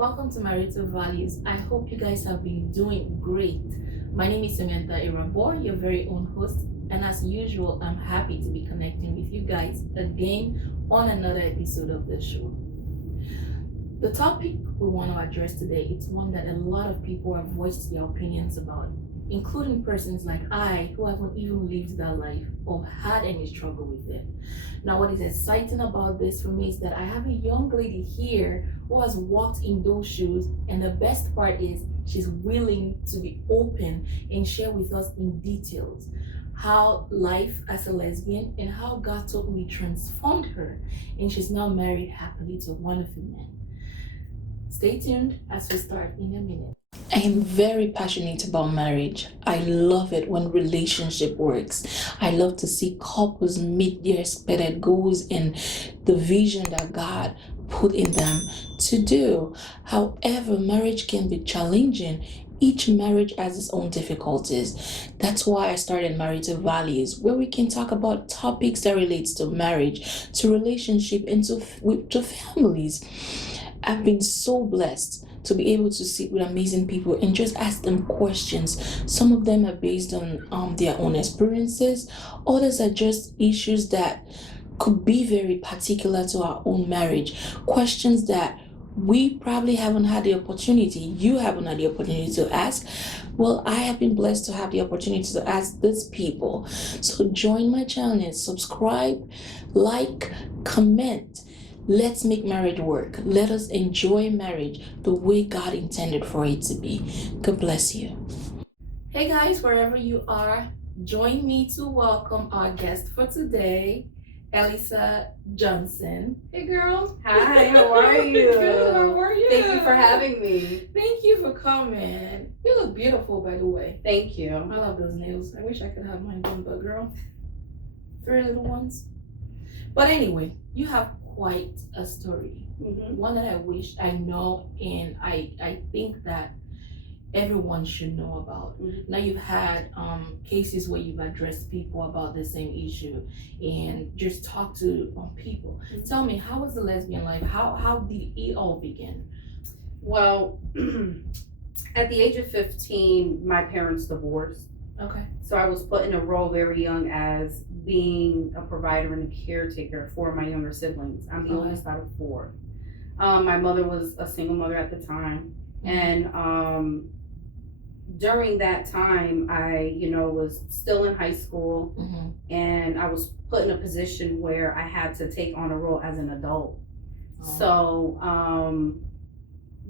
Welcome to Marital Values. I hope you guys have been doing great. My name is Samantha Irabor, your very own host, and as usual, I'm happy to be connecting with you guys again on another episode of the show. The topic we want to address today is one that a lot of people have voiced their opinions about, including persons like I who haven't even lived that life or had any struggle with it. Now, what is exciting about this for me is that I have a young lady here who has walked in those shoes, and the best part is she's willing to be open and share with us in details how life as a lesbian and how God totally transformed her, and she's now married happily to a wonderful man. Stay tuned as we start in a minute. I am very passionate about marriage. I love it when relationship works. I love to see couples meet their expected goals and the vision that God put in them to do. However, marriage can be challenging. Each marriage has its own difficulties. That's why I started Marital Values, where we can talk about topics that relates to marriage, to relationship, and to families. I've been so blessed to be able to sit with amazing people and just ask them questions. Some of them are based on their own experiences, others are just issues that could be very particular to our own marriage, questions that we probably haven't had the opportunity, you haven't had the opportunity to ask. Well, I have been blessed to have the opportunity to ask these people. So join my channel, subscribe, like, comment. Let's make marriage work. Let us enjoy marriage the way God intended for it to be. God bless you. Hey guys, wherever you are, join me to welcome our guest for today, Elisa Johnson. Hey girl. Hi, how are you? Good, how are you? Thank you for having me. Thank you for coming. You look beautiful, by the way. Thank you. I love those nails. I wish I could have mine done, but girl, 3 little ones. But anyway, you have quite a story. One that I wish I know, and I think that everyone should know about. Now you've had cases where you've addressed people about the same issue and just talk to people. Tell me, how was the lesbian life? How did it all begin? Well, at the age of 15, my parents divorced. Okay. So I was put in a role very young as being a provider and a caretaker for my younger siblings. I'm the oldest out of 4. My mother was a single mother at the time. And during that time, I, was still in high school, and I was put in a position where I had to take on a role as an adult. So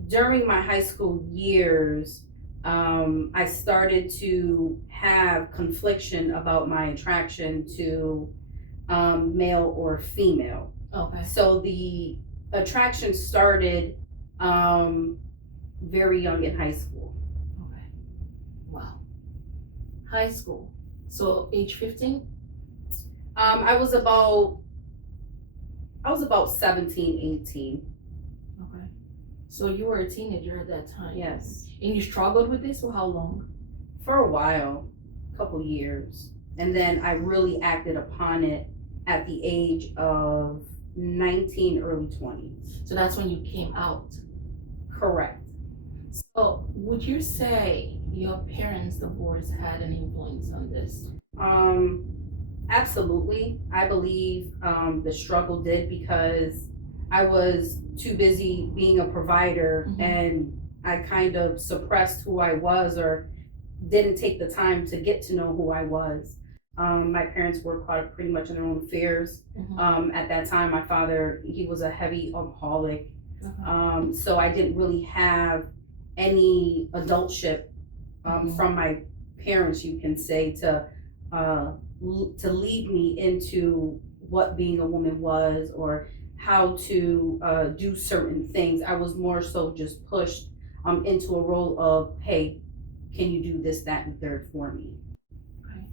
during my high school years, I started to have confliction about my attraction to male or female. Okay. So the attraction started very young in high school. Okay. Wow. High school. So age 15? I was about 17, 18. Okay. So you were a teenager at that time? Yes. And you struggled with this for how long? For a while, a couple years. And then I really acted upon it at the age of 19, early 20s. So that's when you came out? Correct. So would you say your parents' divorce had an influence on this? Absolutely. I believe the struggle did, because I was too busy being a provider, and I kind of suppressed who I was, or didn't take the time to get to know who I was. My parents were caught up pretty much in their own affairs. At that time, my father, he was a heavy alcoholic. So I didn't really have any adultship from my parents, you can say, to lead me into what being a woman was, or how to do certain things. I was more so just pushed into a role of, hey, can you do this, that, and third for me? Okay.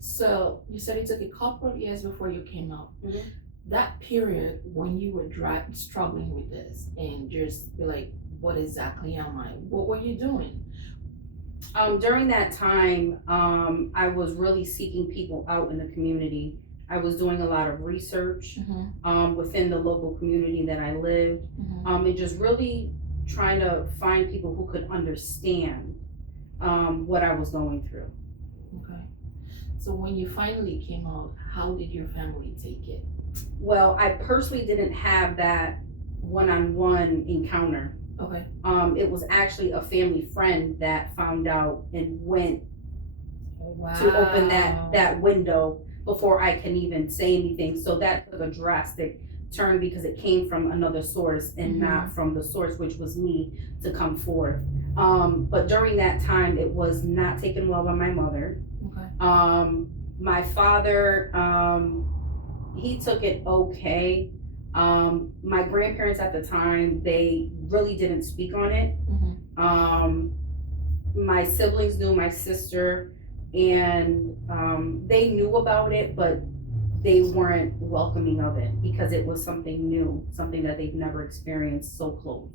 So you said it took a couple of years before you came out. That period when you were struggling with this and just be like, what exactly am I? What were you doing? During that time, I was really seeking people out in the community. I was doing a lot of research within the local community that I lived, and just really trying to find people who could understand what I was going through. Okay. So when you finally came out, how did your family take it? Well, I personally didn't have that one-on-one encounter. Okay. It was actually a family friend that found out and went Wow. to open that window before I can even say anything. So that took a drastic turn because it came from another source and not from the source, which was me, to come forth. But during that time, it was not taken well by my mother. Okay. My father, he took it okay. My grandparents at the time, they really didn't speak on it. My siblings knew, my sister, and they knew about it, but they weren't welcoming of it because it was something new, something that they've never experienced so close.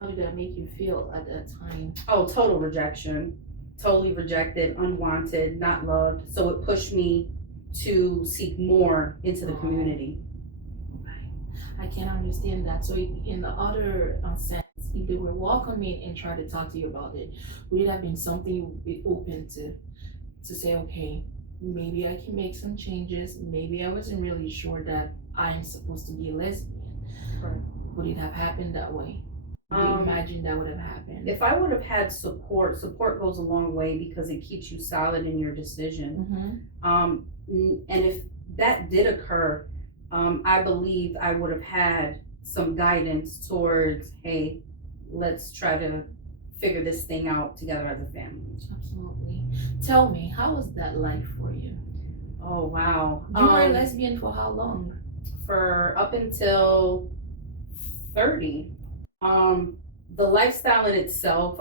How did that make you feel at that time? Oh, total rejection, totally rejected, unwanted, not loved. So it pushed me to seek more into the community. I can understand that. So in the other sense, if they were welcoming and try to talk to you about it, would it have been something you would be open to say, okay, maybe I can make some changes. Maybe I wasn't really sure that I'm supposed to be a lesbian. Right. Would it have happened that way? Do you imagine that would have happened? If I would have had support goes a long way because it keeps you solid in your decision. And if that did occur, I believe I would have had some guidance towards, hey, let's try to figure this thing out together as a family. Absolutely. Tell me, how was that life for you? Oh, wow. You were a lesbian for how long? For up until 30. The lifestyle in itself,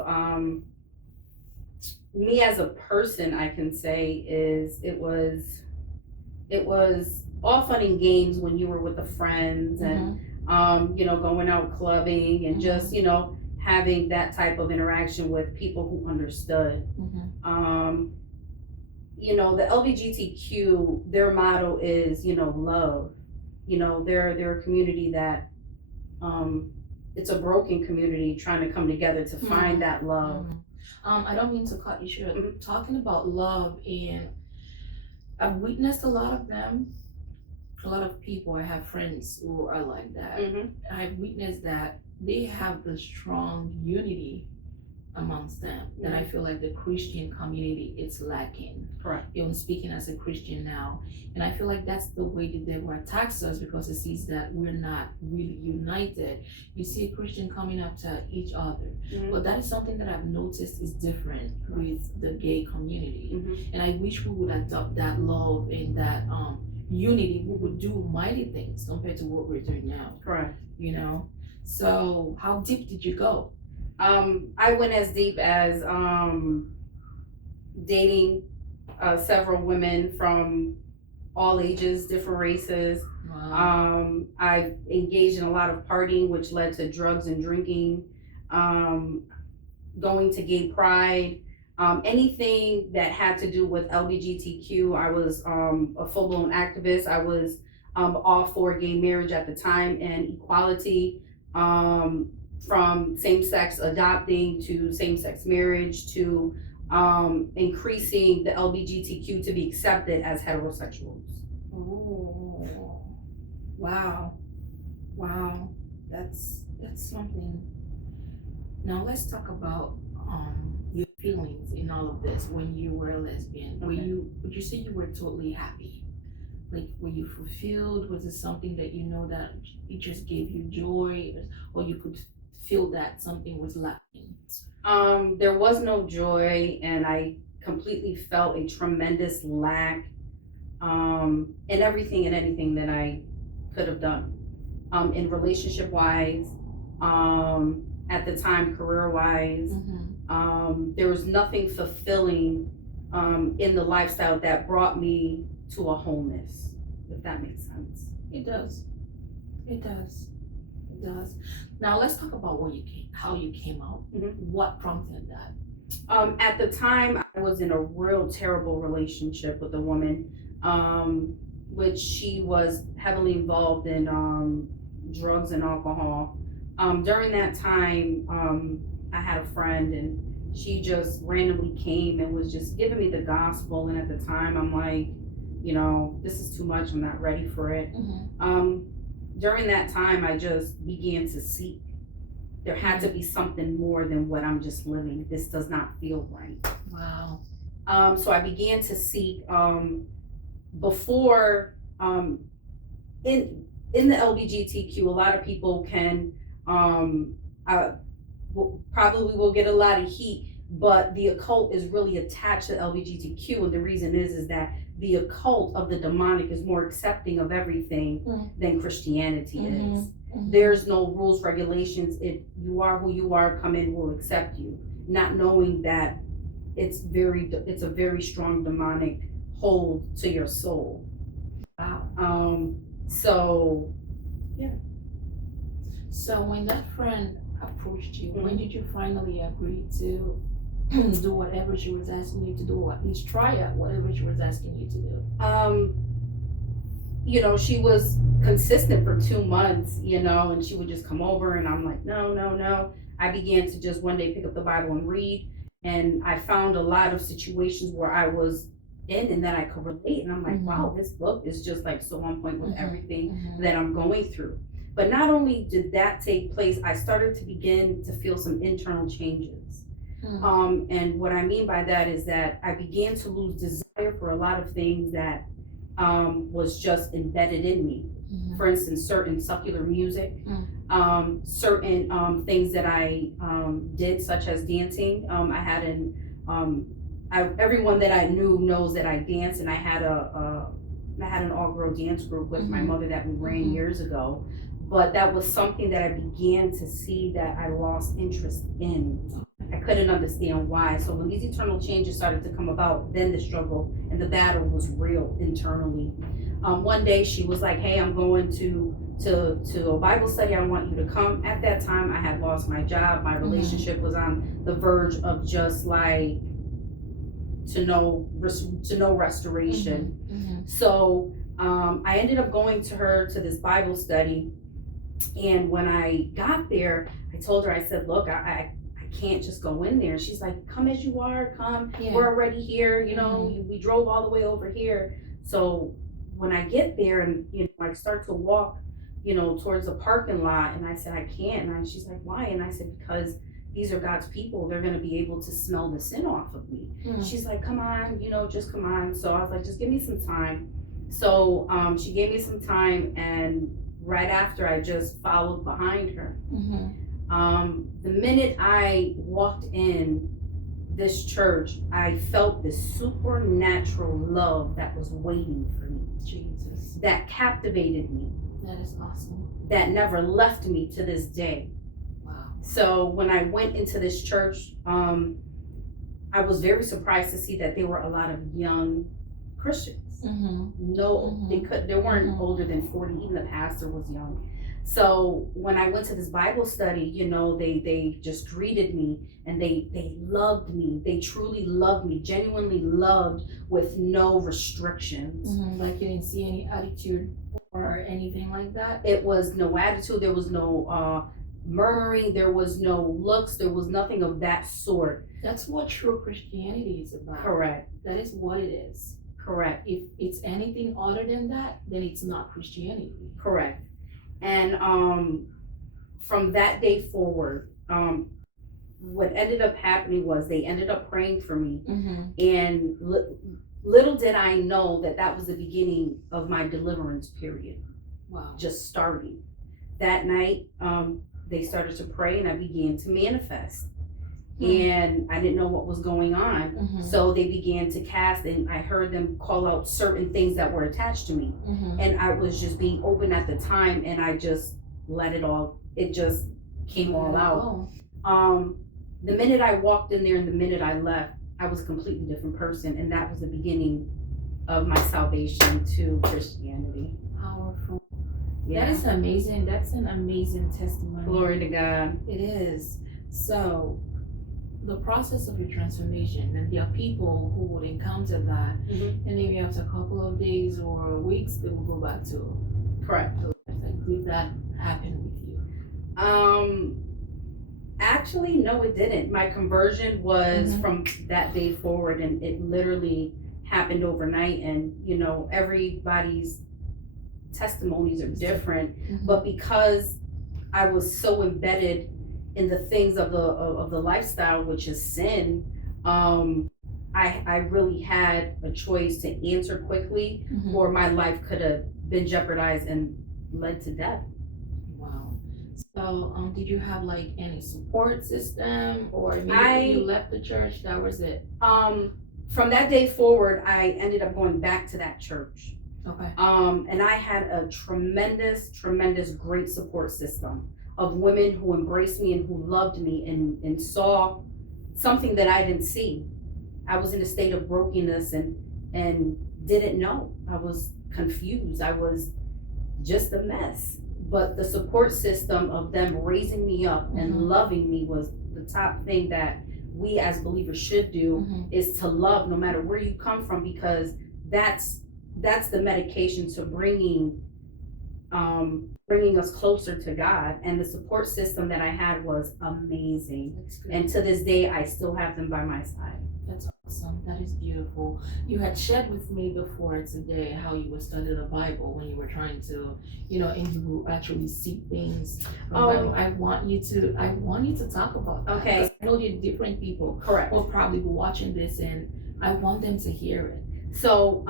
me as a person, I can say it was all fun and games when you were with the friends and going out clubbing and just having that type of interaction with people who understood. The LGBTQ, their motto is love. They're a community that it's a broken community trying to come together to find that love. I don't mean to cut you short. Talking about love, and I've witnessed a lot of them, a lot of people. I have friends who are like that. I've witnessed that they have the strong unity amongst them that I feel like the Christian community is lacking. Correct. Even speaking as a Christian now, and I feel like that's the way the devil attacks us because it sees that we're not really united. You see a Christian coming up to each other, but that is something that I've noticed is different with the gay community, and I wish we would adopt that love and that unity. We would do mighty things compared to what we're doing now. Correct. So how deep did you go? I went as deep as dating several women from all ages, different races. Wow. I engaged in a lot of partying, which led to drugs and drinking, going to gay pride, anything that had to do with LGBTQ. I was a full-blown activist. I was all for gay marriage at the time and equality. From same-sex adopting to same-sex marriage to increasing the LGBTQ to be accepted as heterosexuals. Oh, wow, that's something. Now let's talk about your feelings in all of this when you were a lesbian. Okay. Would you say you were totally happy? Like, were you fulfilled? Was it something that that it just gave you joy, or you could feel that something was lacking? There was no joy, and I completely felt a tremendous lack in everything and anything that I could have done. In relationship wise, at the time career wise, there was nothing fulfilling in the lifestyle that brought me to a wholeness, if that makes sense. It does. Now let's talk about how you came out. What prompted that? At the time, I was in a real terrible relationship with a woman, which she was heavily involved in drugs and alcohol. During that time, I had a friend, and she just randomly came and was just giving me the gospel. And at the time, I'm like, this is too much. I'm not ready for it. During that time, I just began to seek. There had to be something more than what I'm just living. This does not feel right. Wow. So I began to seek. Before in the LGBTQ, a lot of people can probably will get a lot of heat, but the occult is really attached to LGBTQ, and the reason is that the occult of the demonic is more accepting of everything than Christianity is. There's no rules, regulations. If you are who you are, come in, we'll accept you, not knowing that it's a very strong demonic hold to your soul. Wow. So yeah. So when that friend approached you, when did you finally agree to do whatever she was asking you to do, or at least try out whatever she was asking you to do? She was consistent for 2 months, and she would just come over, and I'm like, no, no, no. I began to just one day pick up the Bible and read, and I found a lot of situations where I was in and that I could relate, and I'm like, wow, this book is just like so on point with everything that I'm going through. But not only did that take place, I started to begin to feel some internal changes. And what I mean by that is that I began to lose desire for a lot of things that was just embedded in me. For instance, certain secular music, certain things that I did, such as dancing. I had everyone that I knew knows that I dance, and I had an all-girl dance group with my mother that we ran years ago. But that was something that I began to see that I lost interest in. I couldn't understand why. So when these eternal changes started to come about, then the struggle and the battle was real internally. One day she was like, hey, I'm going to a Bible study. I want you to come. At that time, I had lost my job. My relationship was on the verge of just like to no restoration. So I ended up going to her to this Bible study. And when I got there, I told her, I said, look, I can't just go in there. She's like, come as you are, come. Yeah. We're already here. We drove all the way over here. So when I get there and, I start to walk, towards the parking lot, and I said, I can't. And she's like, why? And I said, because these are God's people. They're going to be able to smell the sin off of me. She's like, come on, just come on. So I was like, just give me some time. So she gave me some time, and right after I just followed behind her. The minute I walked in this church, I felt this supernatural love that was waiting for me. Jesus. That captivated me. That is awesome. That never left me to this day. Wow. So when I went into this church, I was very surprised to see that there were a lot of young Christians. They weren't older than 40. Even the pastor was young. So when I went to this Bible study, they just greeted me, and they loved me. They truly loved me, genuinely loved, with no restrictions. Like you didn't see any attitude or anything like that? It was no attitude. There was no murmuring. There was no looks. There was nothing of that sort. That's what true Christianity is about. Correct. That is what it is. Correct. If it's anything other than that, then it's not Christianity. Correct. And from that day forward, what ended up happening was they ended up praying for me. And little did I know that was the beginning of my deliverance period. Wow. Just starting. That night, they started to pray, and I began to manifest. And I didn't know what was going on. So they began to cast, and I heard them call out certain things that were attached to me. And I was just being open at the time, and I just let it just came all out. The minute I walked in there and the minute I left, I was a completely different person, and that was the beginning of my salvation to Christianity. Powerful. Yeah. That is amazing. That's an amazing testimony. Glory to God. It is. So the process of your transformation, and there are people who would encounter that, and maybe after a couple of days or weeks, they will go back to correct. Like, did that happen with you? Actually, no, it didn't. My conversion was from that day forward, and it literally happened overnight. And everybody's testimonies are different, but because I was so embedded in the things of the lifestyle, which is sin, I really had a choice to answer quickly, or my life could have been jeopardized and led to death. Wow. So, did you have like any support system, or maybe when you left the church, that was it? From that day forward, I ended up going back to that church. Okay. And I had a tremendous, great support system of women who embraced me and who loved me and saw something that I didn't see. I was in a state of brokenness and didn't know. I was confused. I was just a mess. But the support system of them raising me up and loving me was the top thing that we as believers should do, is to love no matter where you come from, because that's the medication to bringing us closer to God. And the support system that I had was amazing. And to this day, I still have them by my side. That's awesome. That is beautiful. You had shared with me before today how you were studying the Bible when you were trying to, and you actually see things from the Bible. I want you to talk about that. Okay. I know you're different people. Correct. Will probably be watching this, and I want them to hear it. So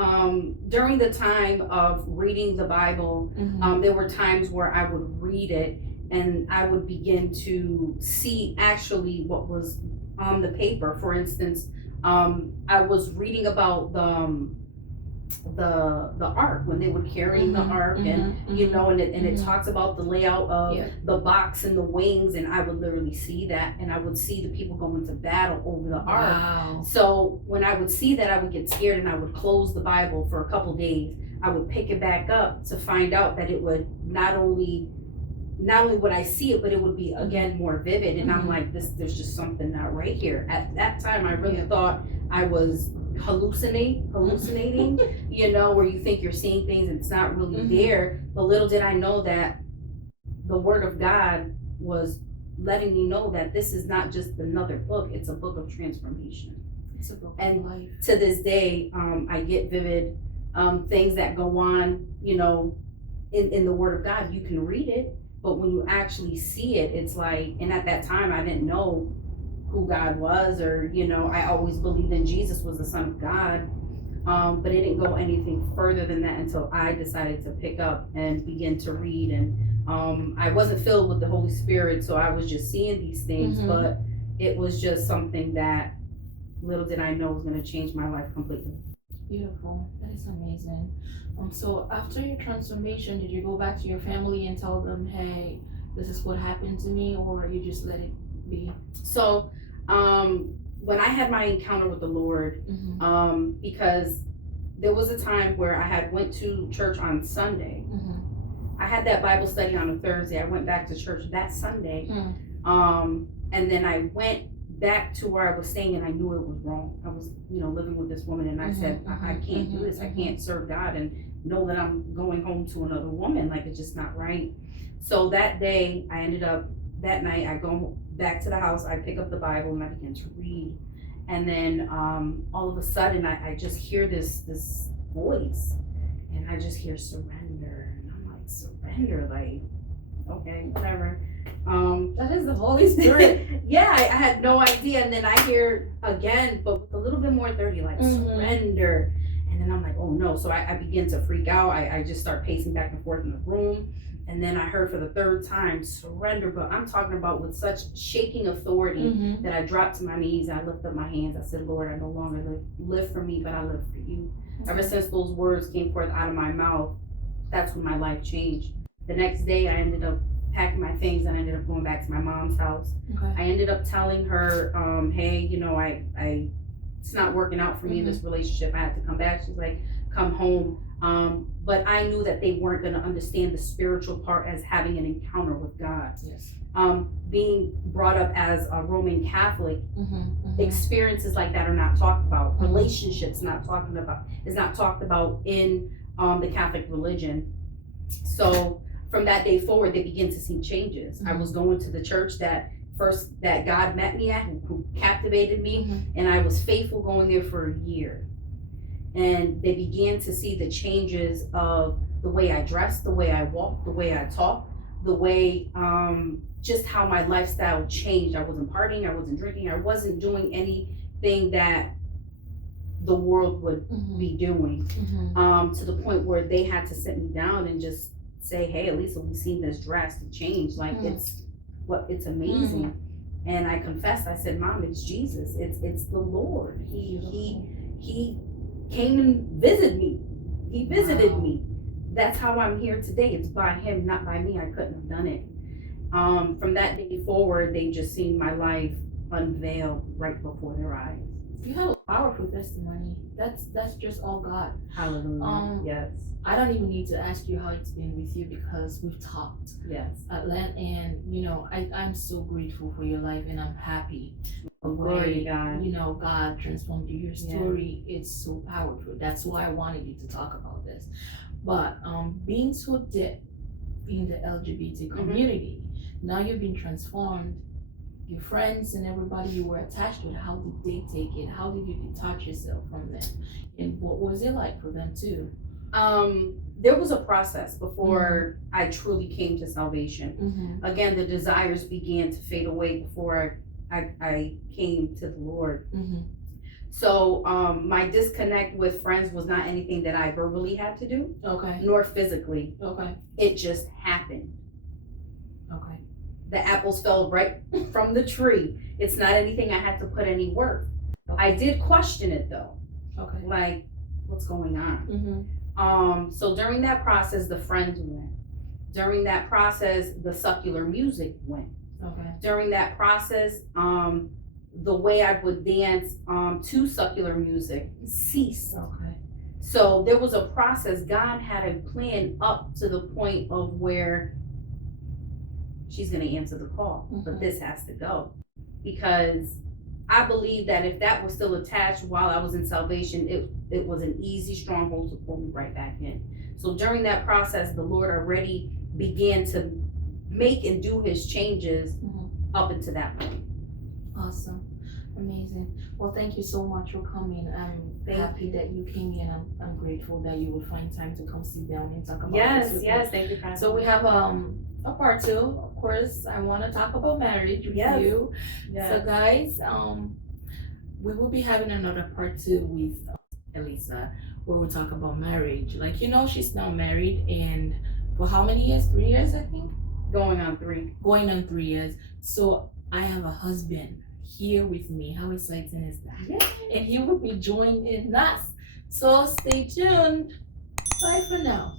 during the time of reading the Bible, there were times where I would read it and I would begin to see actually what was on the paper. For instance, I was reading about the ark, when they were carrying the ark, and it talks about the layout of the box and the wings, and I would literally see that, and I would see the people going to battle over the ark. Wow. So when I would see that, I would get scared and I would close the Bible for a couple days. I would pick it back up to find out that it would not only would I see it, but it would be again more vivid. And I'm like, there's just something not right here. At that time, I really thought I was hallucinating, where you think you're seeing things and it's not really there. But little did I know that the Word of God was letting me know that this is not just another book, it's a book of transformation. It's a book and of life. To this day, I get vivid things that go on, in the Word of God. You can read it, but when you actually see it, it's like, and at that time I didn't know who God was, or I always believed in Jesus was the Son of God, but it didn't go anything further than that until I decided to pick up and begin to read. And I wasn't filled with the Holy Spirit, so I was just seeing these things, but it was just something that little did I know was going to change my life completely. Beautiful. That is amazing. So after your transformation, did you go back to your family and tell them, hey, this is what happened to me, or you just let it be? So when I had my encounter with the Lord, because there was a time where I had went to church on Sunday. I had that Bible study on a Thursday. I went back to church that Sunday. And then I went back to where I was staying, and I knew it was wrong. I was, living with this woman, and I said, I can't do this. I can't serve God and know that I'm going home to another woman. Like, it's just not right. So that day, that night, I go back to the house, I pick up the Bible, and I begin to read. And then all of a sudden, I just hear this voice, and I just hear surrender. And I'm like, surrender? Like, okay, whatever. That is the Holy Spirit. Yeah, I had no idea. And then I hear again, but with a little bit more 30, like surrender. And then I'm like, oh no. So I begin to freak out. I just start pacing back and forth in the room. And then I heard for the third time, surrender. But I'm talking about with such shaking authority that I dropped to my knees. I lift up my hands. I said, Lord, I no longer live for me, but I live for you. Ever since those words came forth out of my mouth, that's when my life changed. The next day, I ended up packing my things and I ended up going back to my mom's house. I ended up telling her, hey, I it's not working out for me in this relationship. I had to come back. She's like, come home. But I knew that they weren't going to understand the spiritual part as having an encounter with God. Yes. Being brought up as a Roman Catholic, experiences like that are not talked about. Relationships is not talked about in the Catholic religion. So from that day forward, they began to see changes. I was going to the church that God met me at, who captivated me, and I was faithful going there for a year. And they began to see the changes of the way I dressed, the way I walked, the way I talked, the way just how my lifestyle changed. I wasn't partying, I wasn't drinking, I wasn't doing anything that the world would be doing, to the point where they had to sit me down and just say, hey, at least we've seen this drastic change. Like it's amazing. And I confessed, I said, Mom, it's Jesus. It's the Lord. He came and visited me. He visited me. That's how I'm here today. It's by him, not by me. I couldn't have done it. From that day forward, they just seen my life unveiled right before their eyes. You have a powerful testimony. That's just all God. Hallelujah. Yes. I don't even need to ask you how it's been with you because we've talked. Yes. And I'm so grateful for your life, and I'm happy. Glory to God. God transformed you. Your story is so powerful. That's why I wanted you to talk about this. But being so deep in the LGBT community, now you've been transformed. Your friends and everybody you were attached with, how did they take it? How did you detach yourself from them? And what was it like for them too? There was a process before I truly came to salvation. Again, the desires began to fade away before I came to the Lord. So my disconnect with friends was not anything that I verbally had to do, nor physically. It just happened. The apples fell right from the tree. It's not anything I had to put any work. I did question it though. Like, what's going on? So during that process, the friends went. During that process, the secular music went. During that process, the way I would dance to secular music ceased. So there was a process. God had a plan up to the point of where she's going to answer the call, but this has to go, because I believe that if that was still attached while I was in salvation, it was an easy stronghold to pull me right back in. So during that process, the Lord already began to make and do his changes up until that point. Awesome. Amazing. Well, thank you so much for coming. I'm happy that you came in. I'm grateful that you would find time to come sit down and talk about this. Yes, thank you. So we have a part 2. Of course, I want to talk about marriage with you. So guys, we will be having another part 2 with Elisa, where we talk about marriage. Like, she's now married, and for how many years? 3 years, I think. Going on 3 years. So I have a husband here with me. How exciting is that? And he will be joining us. So stay tuned. Bye for now.